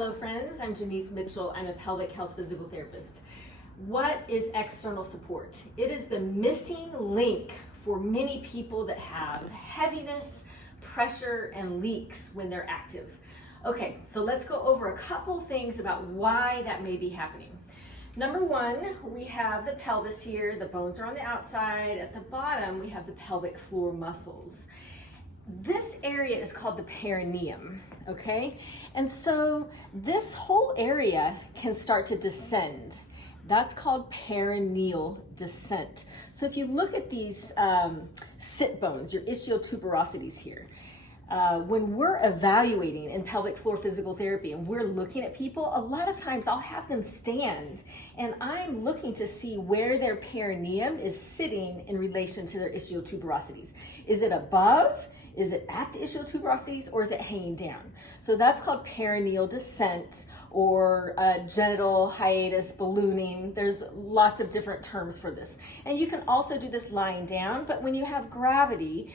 Hello friends, I'm Jeanice Mitchell. I'm a pelvic health physical therapist. What is external support? It is the missing link for many people that have heaviness, pressure, and leaks when they're active. Okay, so let's go over a couple things about why that may be happening. Number one, we have the pelvis here, the bones are on the outside. At the bottom, we have the pelvic floor muscles. This area is called the perineum, okay? And so this whole area can start to descend. That's called perineal descent. So if you look at these sit bones, your ischiotuberosities here, when we're evaluating in pelvic floor physical therapy and we're looking at people, a lot of times I'll have them stand and I'm looking to see where their perineum is sitting in relation to their ischiotuberosities. Is it above? Is it at the ischiotuberosities, or is it hanging down? So that's called perineal descent or genital hiatus ballooning. There's lots of different terms for this. And you can also do this lying down, but when you have gravity,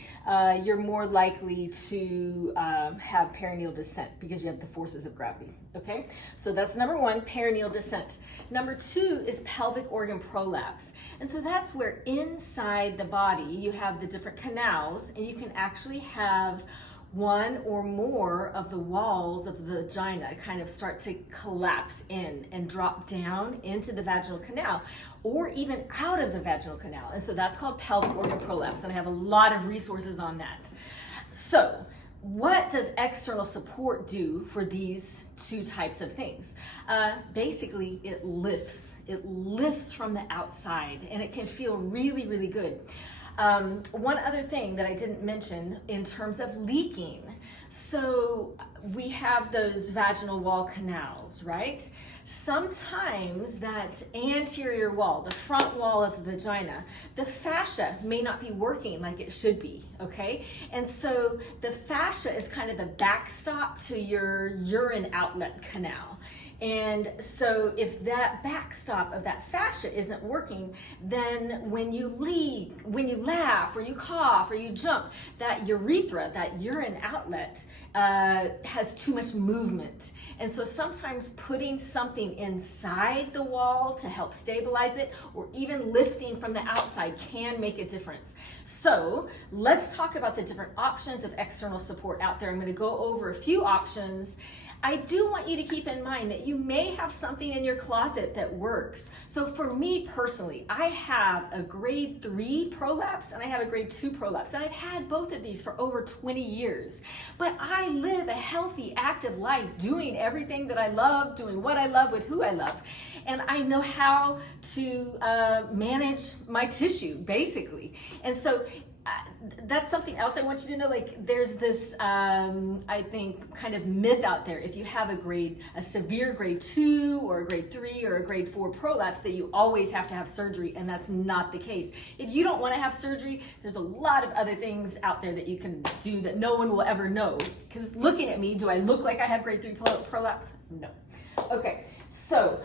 you're more likely to have perineal descent because you have the forces of gravity, okay? So that's number one, perineal descent. Number two is pelvic organ prolapse. And so that's where inside the body you have the different canals, and you can actually have one or more of the walls of the vagina kind of start to collapse in and drop down into the vaginal canal or even out of the vaginal canal. And so that's called pelvic organ prolapse, and I have a lot of resources on that. So what does external support do for these two types of things? Basically, it lifts from the outside, and it can feel really, really good. One other thing that I didn't mention in terms of leaking. So we have those vaginal wall canals, right? Sometimes that anterior wall, the front wall of the vagina, the fascia may not be working like it should be, okay? And so the fascia is kind of the backstop to your urine outlet canal. And so if that backstop of that fascia isn't working, then when you leak, when you laugh or you cough or you jump, that urethra, that urine outlet, has too much movement. And so sometimes putting something inside the wall to help stabilize it, or even lifting from the outside, can make a difference. So let's talk about the different options of external support out there. I'm going to go over a few options. I do want you to keep in mind that you may have something in your closet that works. So for me personally, I have a grade 3 prolapse and I have a grade 2 prolapse, and I've had both of these for over 20 years. But I live a healthy, active life, doing everything that I love, doing what I love with who I love. And I know how to manage my tissue, basically. And so that's something else I want you to know. Like, there's this, I think, kind of myth out there. If you have a severe grade 2 or a grade 3 or a grade 4 prolapse, that you always have to have surgery, and that's not the case. If you don't want to have surgery, there's a lot of other things out there that you can do that no one will ever know. Because looking at me, do I look like I have grade 3 prolapse? No. Okay, so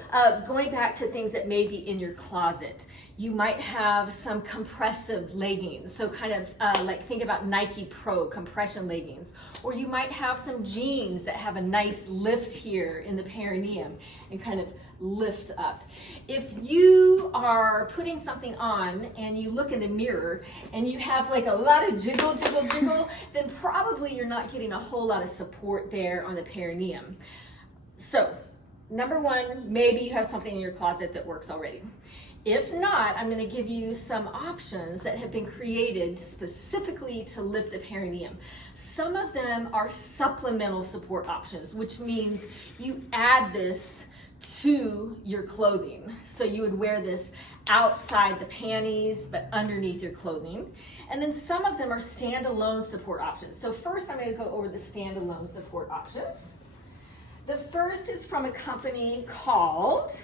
going back to things that may be in your closet. You might have some compressive leggings, so kind of like think about Nike Pro compression leggings. Or you might have some jeans that have a nice lift here in the perineum and kind of lift up. If you are putting something on and you look in the mirror and you have like a lot of jiggle, then probably you're not getting a whole lot of support there on the perineum. So number one, maybe you have something in your closet that works already. If not, I'm going to give you some options that have been created specifically to lift the perineum. Some of them are supplemental support options, which means you add this to your clothing. So you would wear this outside the panties, but underneath your clothing. And then some of them are standalone support options. So first I'm going to go over the standalone support options. The first is from a company called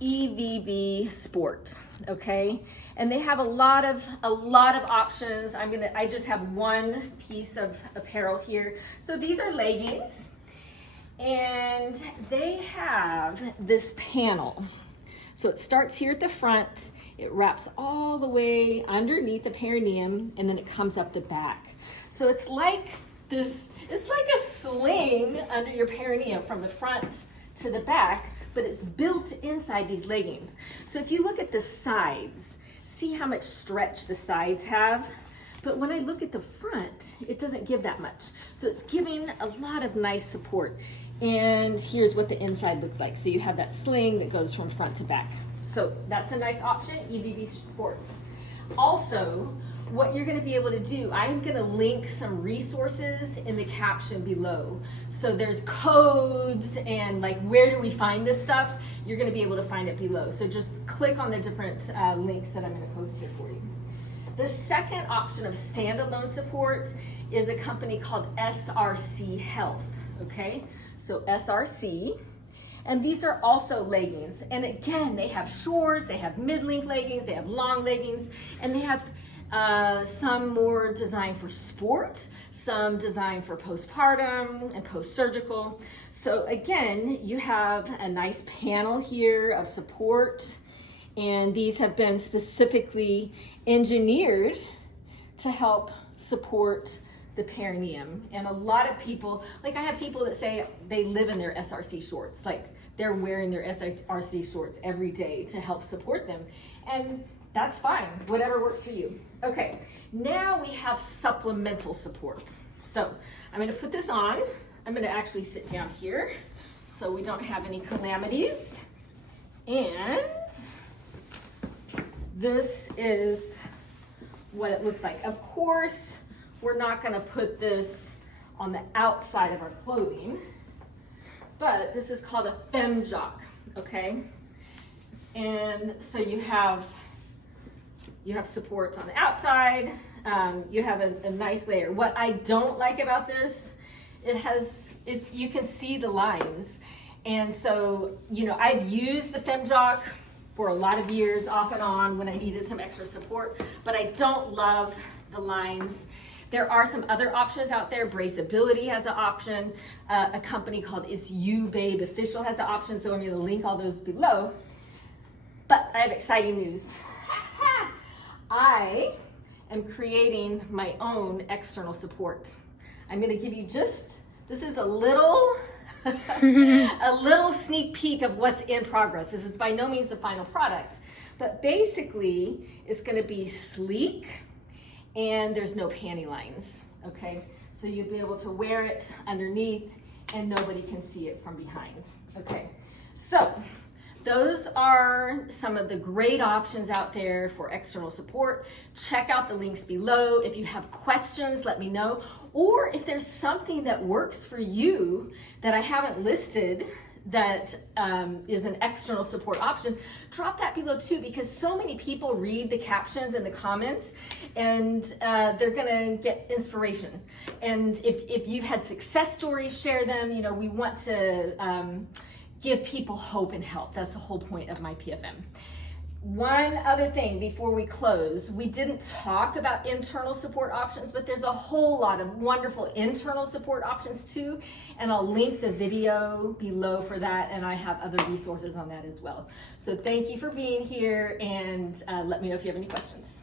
EVB Sports, okay? And they have a lot of options. I just have one piece of apparel here. So these are leggings, and they have this panel. So it starts here at the front, it wraps all the way underneath the perineum, and then it comes up the back. So it's like this It's like a sling under your perineum from the front to the back, but it's built inside these leggings. So if you look at the sides, see how much stretch the sides have? But when I look at the front, it doesn't give that much. So it's giving a lot of nice support. And here's what the inside looks like. So you have that sling that goes from front to back. So that's a nice option, EVB Sports. Also, what you're going to be able to do, I'm going to link some resources in the caption below. So there's codes and like where do we find this stuff? You're going to be able to find it below. So just click on the different links that I'm going to post here for you. The second option of standalone support is a company called SRC Health, okay? So SRC, and these are also leggings. And again, they have shorts, they have mid-length leggings, they have long leggings, and they have some more designed for sport, some designed for postpartum and post-surgical. So again, you have a nice panel here of support, and these have been specifically engineered to help support the perineum. And a lot of people, like I have people that say they live in their SRC shorts, like they're wearing their SRC shorts every day to help support them. And that's fine, whatever works for you. Okay, now we have supplemental support. So I'm gonna put this on. I'm gonna actually sit down here so we don't have any calamities. And this is what it looks like. Of course, we're not gonna put this on the outside of our clothing, but this is called a FemJock, okay? And so you have support on the outside, you have a nice layer. What I don't like about this, you can see the lines. And so, you know, I've used the FemJock for a lot of years, off and on, when I needed some extra support, but I don't love the lines. There are some other options out there. Braceability has an option. A company called It's You Babe Official has an option, so I'm gonna link all those below. But I have exciting news. I am creating my own external support. I'm gonna give you this is a little sneak peek of what's in progress. This is by no means the final product, but basically it's gonna be sleek and there's no panty lines, okay? So you'll be able to wear it underneath and nobody can see it from behind, okay? So those are some of the great options out there for external support. Check out the links below. If you have questions, let me know. Or if there's something that works for you that I haven't listed that is an external support option, drop that below too, because so many people read the captions and the comments and they're gonna get inspiration. And if you've had success stories, share them. You know, we want to give people hope and help. That's the whole point of my PFM. One other thing before we close, we didn't talk about internal support options, but there's a whole lot of wonderful internal support options too, and I'll link the video below for that, and I have other resources on that as well. So thank you for being here, and let me know if you have any questions.